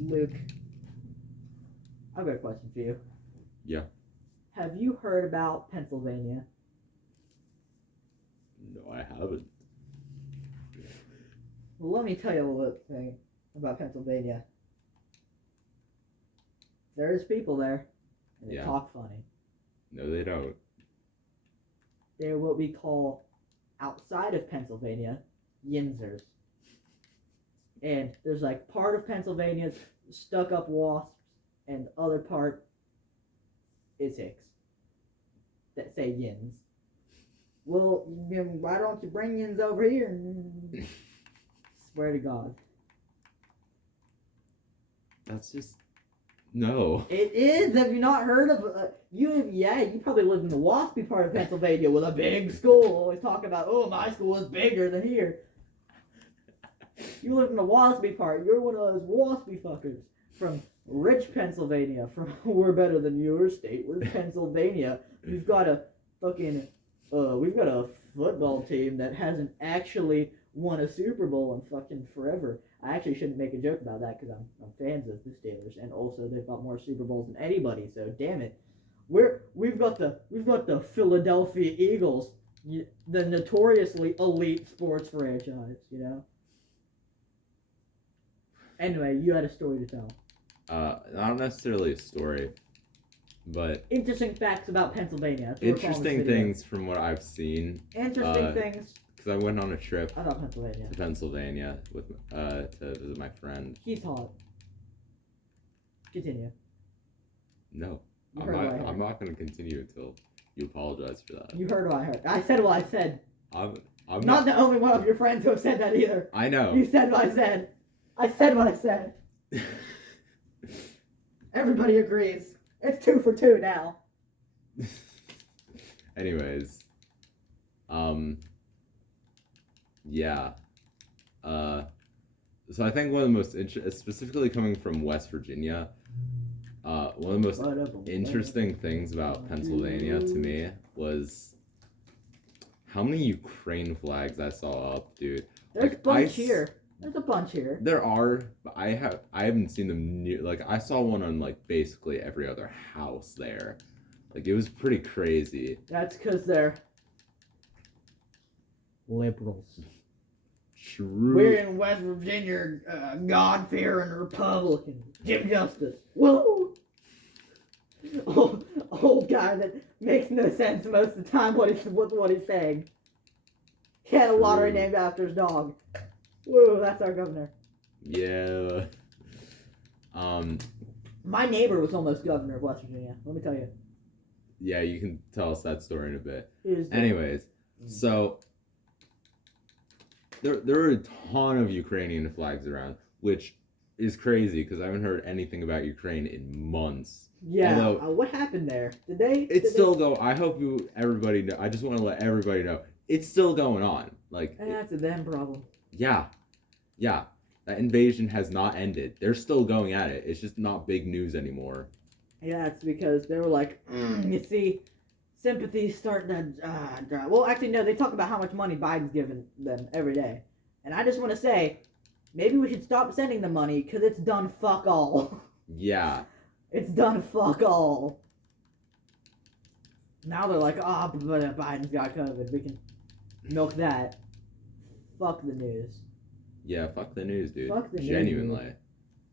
Luke, I've got a question for you. Yeah. Have you heard about Pennsylvania? No, I haven't. Well, let me tell you a little thing about Pennsylvania. There's people there, and they Yeah. talk funny. No, they don't. They're what we call, outside of Pennsylvania, Yinzers. And there's like part of Pennsylvania's stuck up wasps, and other part is Hicks that say Yins. Well, why don't you bring Yins over here? Swear to God. That's just no. It is. Have you not heard of you? Yeah, you probably lived in the waspy part of Pennsylvania with a big school. Always talk about, oh, my school is bigger than here. You live in the waspy part. You're one of those waspy fuckers from rich Pennsylvania. From we're better than your state. We're Pennsylvania. We've got a fucking we've got a football team that hasn't actually won a Super Bowl in fucking forever. I actually shouldn't make a joke about that because I'm fans of the Steelers, and also they've got more Super Bowls than anybody. So damn it, we've got the Philadelphia Eagles, the notoriously elite sports franchise. You know. Anyway, you had a story to tell. Not necessarily a story, but Interesting facts about Pennsylvania. That's what we're calling this interesting video. things from what I've seen. Interesting things Because I went on a trip about Pennsylvania. to Pennsylvania with to visit my friend. He's hot. Continue. No, You heard what I heard. I'm not going to continue until you apologize for that. You heard what I heard. I said what I said. I'm Not the only one of your friends who have said that either. I know. You said what I said. I said what I said. Everybody agrees. It's 2 for 2 now. Anyways, yeah. So I think one of the most specifically coming from West Virginia, one of the most interesting things about Pennsylvania to me was how many Ukraine flags I saw up, dude. There's a bunch here. There's a bunch here. There are, but I haven't seen them near. Like I saw one on like basically every other house there. Like it was pretty crazy. That's because they're liberals. True. We're in West Virginia, God-fearing Republican. Jim Justice. Whoa! Old guy that makes no sense most of the time what he's saying. He had a lottery named after his dog. Whoa, that's our governor. Yeah. My neighbor was almost governor of West Virginia. Let me tell you. Yeah, you can tell us that story in a bit. He Anyways, so there are a ton of Ukrainian flags around, which is crazy because I haven't heard anything about Ukraine in months. Yeah. Although, What happened there? Did they? It's still go. I hope everybody know. I just want to let everybody know it's still going on. Like That's a them problem. yeah, that invasion has not ended. They're still going at it. It's just not big news anymore. Yeah, it's because they were like, you see, sympathy's starting to drop. Well, actually, no, they talk about how much money Biden's giving them every day. And I just want to say, maybe we should stop sending the money because it's done fuck all. Yeah. It's done fuck all. Now they're like, but Biden's got COVID. We can milk that. Fuck the news. Yeah, fuck the news, dude. Fuck the news, Genuinely. dude.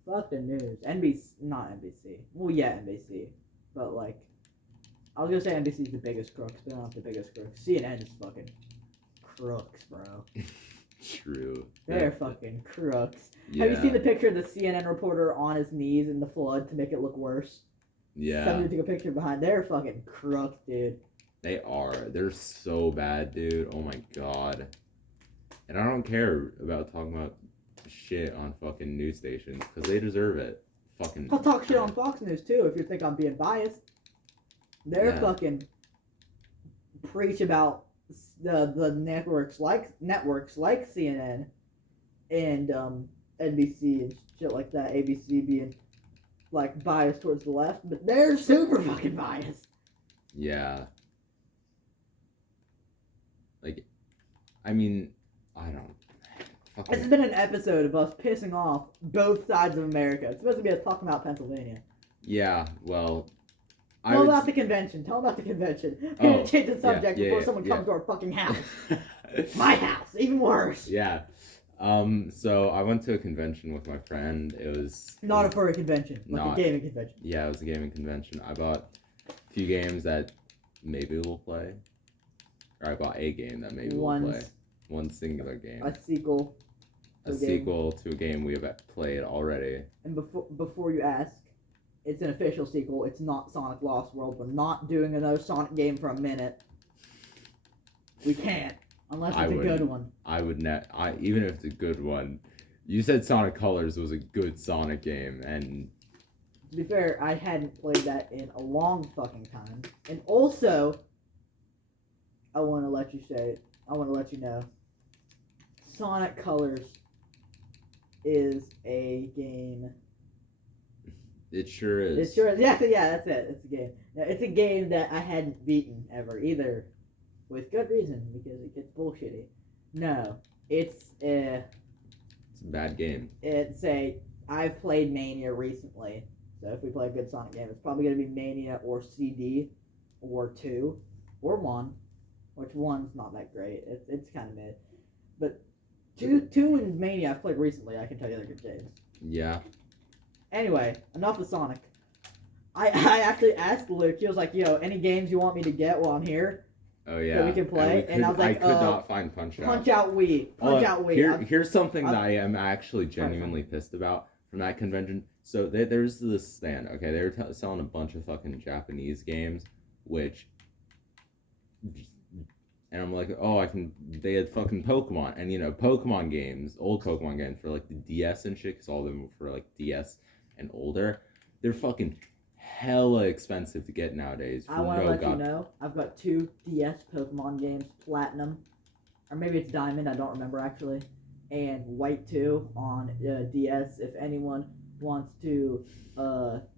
Fuck the news. NBC, not NBC. Well, yeah, NBC. But, like, I was gonna say NBC's the biggest crooks, but they're not the biggest crooks. CNN is fucking crooks, bro. True. They're fucking crooks. Yeah. Have you seen the picture of the CNN reporter on his knees in the flood to make it look worse? Yeah. Somebody took a picture behind. They're fucking crooks, dude. They are. They're so bad, dude. Oh my god. And I don't care about talking about shit on fucking news stations because they deserve it. Fucking. I'll talk shit on Fox News too if you think I'm being biased. They're Yeah. fucking preach about the networks like CNN and NBC and shit like that. ABC being like biased towards the left, but they're super fucking biased. Yeah. Like, I mean, I don't. This fucking has been an episode of us pissing off both sides of America. It's supposed to be us talking about Pennsylvania. yeah. Well, I Tell would about the convention. Tell about the convention. We're Oh, gonna change the subject yeah, before yeah, someone yeah. comes to our fucking house. My house, even worse. Yeah. So I went to a convention with my friend. It was Not a furry convention, like Not- a gaming convention. Yeah, it was a gaming convention. I bought a few games that maybe we'll play. Or I bought a game that maybe we'll play. One singular game. A sequel. A to a game. sequel to a game we have played already. And before you ask, it's an official sequel. It's not Sonic Lost World. We're not doing another Sonic game for a minute. We can't. Unless I it's a wouldn't. good one. I would even if it's a good one. You said Sonic Colors was a good Sonic game, and To be fair, I hadn't played that in a long fucking time. And also, I want to let you know, Sonic Colors is a game. it sure is. It sure is. Yeah, that's it. It's a game. Now, it's a game that I hadn't beaten ever either, with good reason because it gets bullshitty. No, it's It's a bad game. I've played Mania recently, so if we play a good Sonic game, it's probably gonna be Mania or CD, or 2, or 1, which 1's not that great. It's kind of mid, but 2 and Mania I've played recently. I can tell you they're good games. Yeah. Anyway, enough of Sonic. I actually asked Luke. He was like, "Yo, any games you want me to get while I'm here?" Oh yeah. we can play, and I was like, I could not find Punch Out. Punch Out Wii. Punch Out Wii. Here's something I've- that I am actually genuinely pissed about from that convention. So there's this stand. Okay, they were selling a bunch of fucking Japanese games, which. And I'm like, oh, they had fucking Pokemon. And, Pokemon games, old Pokemon games for, like, the DS and shit, because all of them were for, like, DS and older. They're fucking hella expensive to get nowadays. I want to let you know, I've got 2 DS Pokemon games, Platinum, or maybe it's Diamond, I don't remember actually, and White 2 on DS. If anyone wants to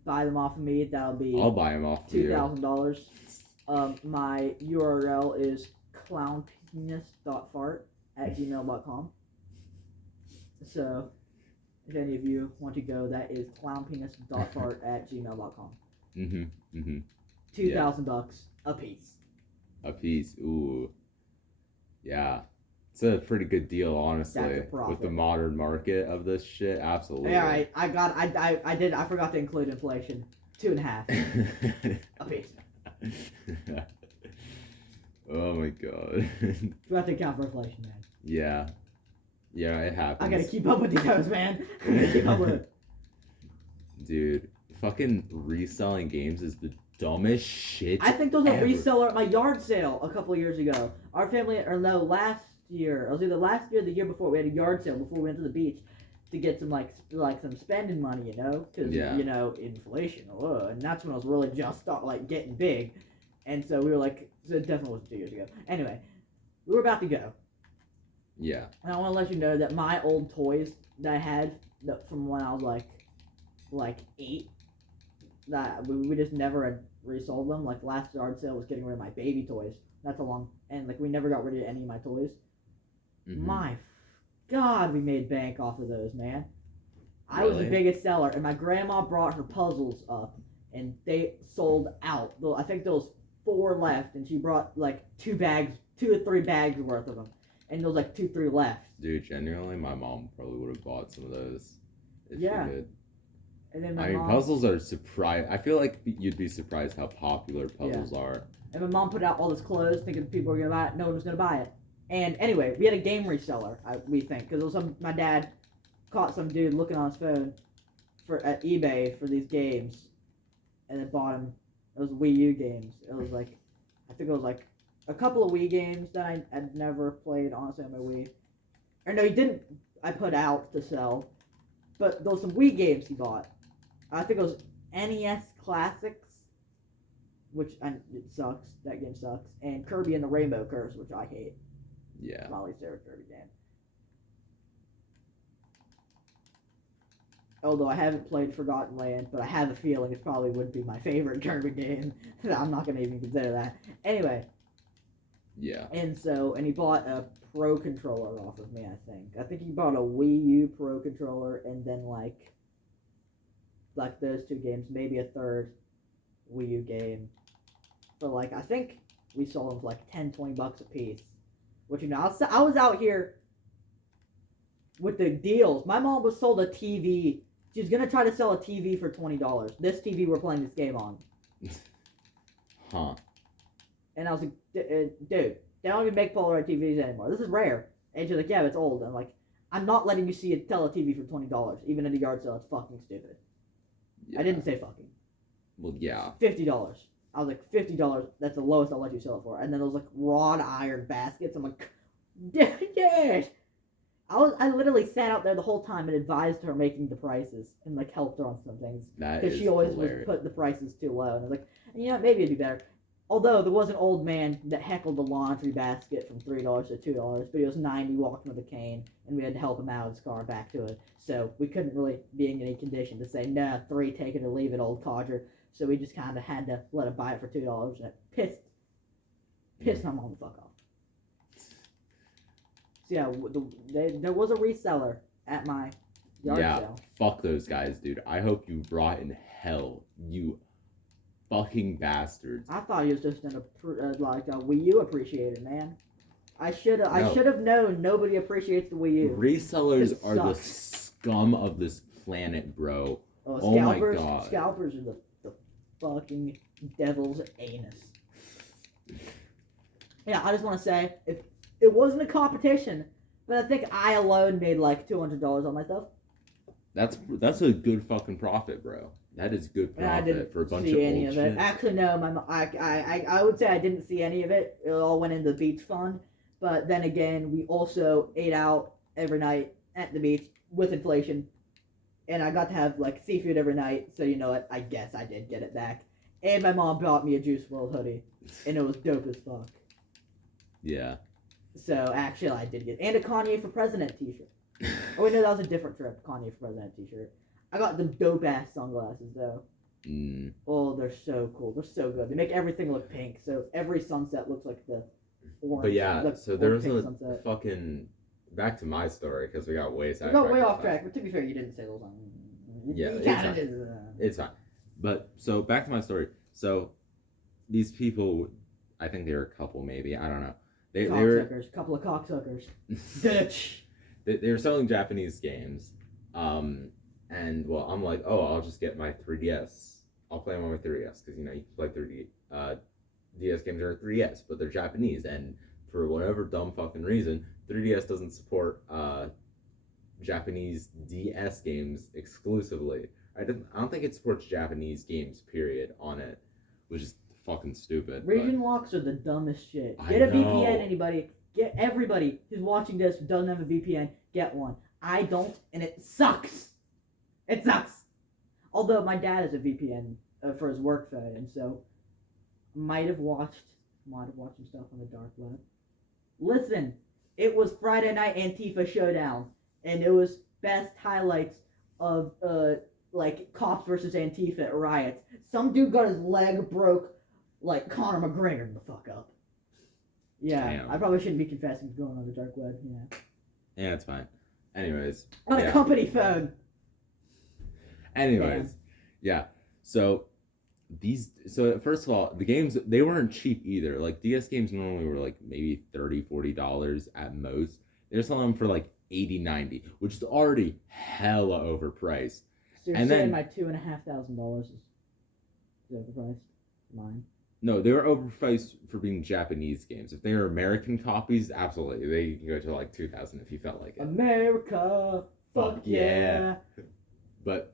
buy them off of me, that'll be I'll buy them off of you. $2,000. My URL is clownpenis.fart@gmail.com. So, if any of you want to go, that is clownpenis.fart@gmail.com. $2,000 a piece. A piece, ooh. Yeah. It's a pretty good deal, honestly. That's a profit. With the modern market of this shit, absolutely. Alright, I forgot to include inflation. 2.5 a piece. Oh my god. Forgot to account for inflation, man. Yeah. Yeah, it happens. I gotta keep up with these guys, man. I gotta keep up with it. Dude, fucking reselling games is the dumbest shit. I think there was a ever. reseller at my yard sale a couple of years ago. Our family, or no, last year. It was either last year or the year before. We had a yard sale before we went to the beach to get some some spending money, because inflation. And that's when I was really just getting big, and so we were like, so it definitely wasn't 2 years ago. Anyway, we were about to go. Yeah. And I want to let you know that my old toys that I had from when I was like 8, that we just never had resold them. Like last yard sale was getting rid of my baby toys. That's and we never got rid of any of my toys. Mhm. My God, we made bank off of those, man. I was the Really? biggest seller, and my grandma brought her puzzles up, and they sold out. I think there was 4 left, and she brought 2 or 3 bags worth of them, and there was 2, 3 left. Dude, genuinely, my mom probably would have bought some of those if Yeah. she could. And then I mean, puzzles are surprised. I feel like you'd be surprised how popular puzzles are. And my mom put out all this clothes, thinking people were gonna buy it. No one was gonna buy it. And anyway, we had a game reseller. We think because my dad caught some dude looking on his phone at eBay for these games, and then bought him. It was Wii U games. It was I think it was a couple of Wii games that I had never played honestly on my Wii. Or no, he didn't. I put out to sell, but there was some Wii games he bought. I think it was NES Classics, which it sucks. That game sucks. And Kirby and the Rainbow Curse, which I hate. Yeah. My least favorite Kirby game. Although I haven't played Forgotten Land, but I have a feeling it probably would be my favorite Kirby game. I'm not going to even consider that. Anyway, Yeah. And he bought a Pro controller off of me. I think he bought a Wii U Pro controller, and then like those two games, maybe a third Wii U game. For like, I think we sold them for like $10-20 a piece. Which, I was out here with the deals. My mom was sold a TV. She's gonna try to sell a TV for $20. This TV we're playing this game on. Huh. And I was like, dude, they don't even make Polaroid TVs anymore. This is rare. And she's like, yeah, but it's old. And I'm like, I'm not letting you see a TV for $20, even at a yard sale. It's fucking stupid. Yeah. I didn't say fucking. Well, yeah. $50. I was like, $50. That's the lowest I'll let you sell it for. And then those like wrought iron baskets. I'm like, dude. I literally sat out there the whole time and advised her making the prices and like helped her on some things because she always was putting the prices too low. And I was like, maybe it'd be better. Although there was an old man that heckled the laundry basket from $3 to $2, but he was 90 walking with a cane, and we had to help him out of his car back to it. So we couldn't really be in any condition to say, nah, $3, take it or leave it, old codger. So we just kind of had to let him buy it for $2, and it pissed my mom the fuck off. So yeah, there was a reseller at my yard sale. Fuck those guys, dude. I hope you rot in hell, you fucking bastards. I thought he was just a Wii U appreciator, man. I should have known nobody appreciates the Wii U. Resellers are the scum of this planet, bro. Oh my god. Scalpers are the fucking devil's anus. Yeah, I just want to say, if it wasn't a competition, but I think I alone made like $200 on my stuff. That's a good fucking profit, bro. That is good profit for a bunch of old shit. Actually, no, I would say I didn't see any of it. It all went into the beach fund. But then again, we also ate out every night at the beach with inflation. And I got to have like seafood every night. So you know what? I guess I did get it back. And my mom bought me a Juice WRLD hoodie. And it was dope as fuck. Yeah. So actually I did get, and a Kanye for President t-shirt. Oh wait, no, that was a different trip. Kanye for President t-shirt. I got the dope ass sunglasses though. Oh, they're so cool. They're so good. They make everything look pink, so every sunset looks like the orange. But yeah, so there was a sunset. Fucking back to my story because we got way sidetracked. We got way off track. But to be fair, you didn't say those on. Yeah, it's fine. But so back to my story. So these people, I think they were a couple, maybe, I don't know. They were a couple of cocksuckers. Bitch. They were selling Japanese games, and well, I'm like, oh, I'll just get my 3DS. I'll play them on my 3DS because you can play DS games are 3DS, but they're Japanese, and for whatever dumb fucking reason, 3DS doesn't support Japanese DS games exclusively. I don't think it supports Japanese games, period, on it, which is fucking stupid. Region locks are the dumbest shit. Get a VPN, anybody. Get everybody who's watching this who doesn't have a VPN, get one. I don't, and it sucks. It sucks. Although my dad has a VPN for his work phone, and so might have watched some stuff on the dark web. Listen, it was Friday Night Antifa Showdown, and it was best highlights of like cops versus Antifa riots. Some dude got his leg broke like Conor McGregor the fuck up. Yeah, damn. I probably shouldn't be confessing to going on the dark web. Yeah, it's fine. Anyways, on a company phone. Anyways, damn. Yeah. So first of all, the games, they weren't cheap either. Like DS games normally were like maybe $30-$40 at most. They're selling them for like $80-$90, which is already hella overpriced. So you're saying my $2,500 is overpriced? Mine. No, they were overpriced for being Japanese games. If they were American copies, absolutely, they can go to like $2,000 if you felt like it. America, fuck yeah. But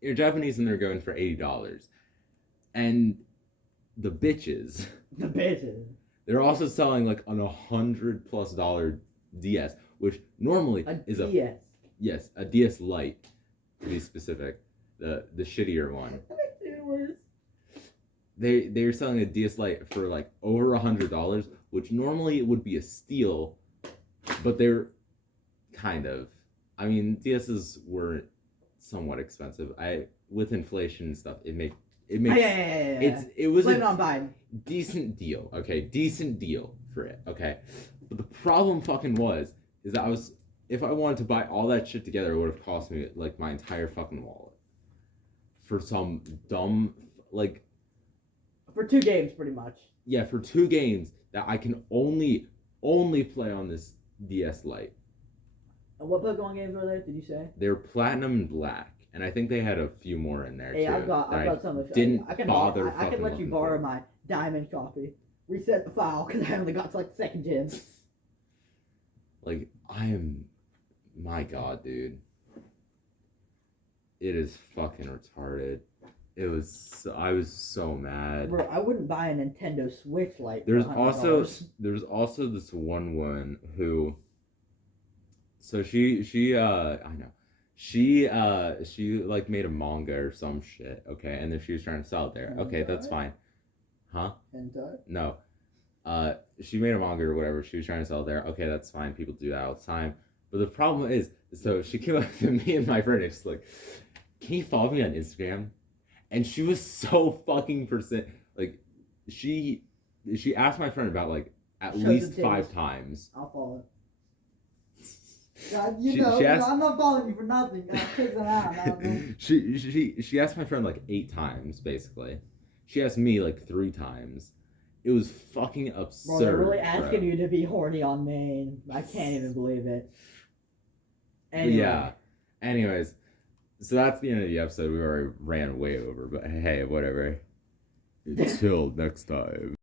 you're Japanese and they're going for $80, and the bitches. They're also selling like an $100+ DS, which normally is a DS. Yes, a DS Lite, to be specific, the shittier one. They're selling a DS Lite for like over $100, which normally would be a steal, but they're kind of. I mean, DSs were somewhat expensive. With inflation and stuff, it it makes it was Blame it a on Biden. decent deal. Okay, decent deal for it. Okay, but the problem fucking is that if I wanted to buy all that shit together, it would have cost me like my entire fucking wallet for some dumb like for 2 games, pretty much. Yeah, for 2 games that I can only play on this DS Lite. And what Pokemon games were there? Did you say? They're Platinum and Black, and I think they had a few more in there Hey, too. I've got some of Didn't I can bother. I can let you borrow my Diamond copy. Reset the file because I only got to like the 2nd gym. Like my god, dude. It is fucking retarded. I was so mad. Bro, I wouldn't buy a Nintendo Switch Lite. There's $100. also this one woman who. So she I know. She like made a manga or some shit, okay, and then she was trying to sell it there. Okay, that's fine. Huh? Hentai? No. She made a manga or whatever. She was trying to sell it there. Okay, that's fine. People do that all the time. But the problem is, so she came up to me and my friend and she's like, "Can you follow me on Instagram?" And she was so fucking like, she asked my friend about like at least 5 times. I'll follow. God, she asked, I'm not following you for nothing. She asked my friend like 8 times basically. She asked me like 3 times. It was fucking absurd. Bro, they're really asking you to be horny on Maine. I can't even believe it. Anyway. Yeah. Anyways, so that's the end of the episode. We already ran way over, but hey, whatever. Until next time.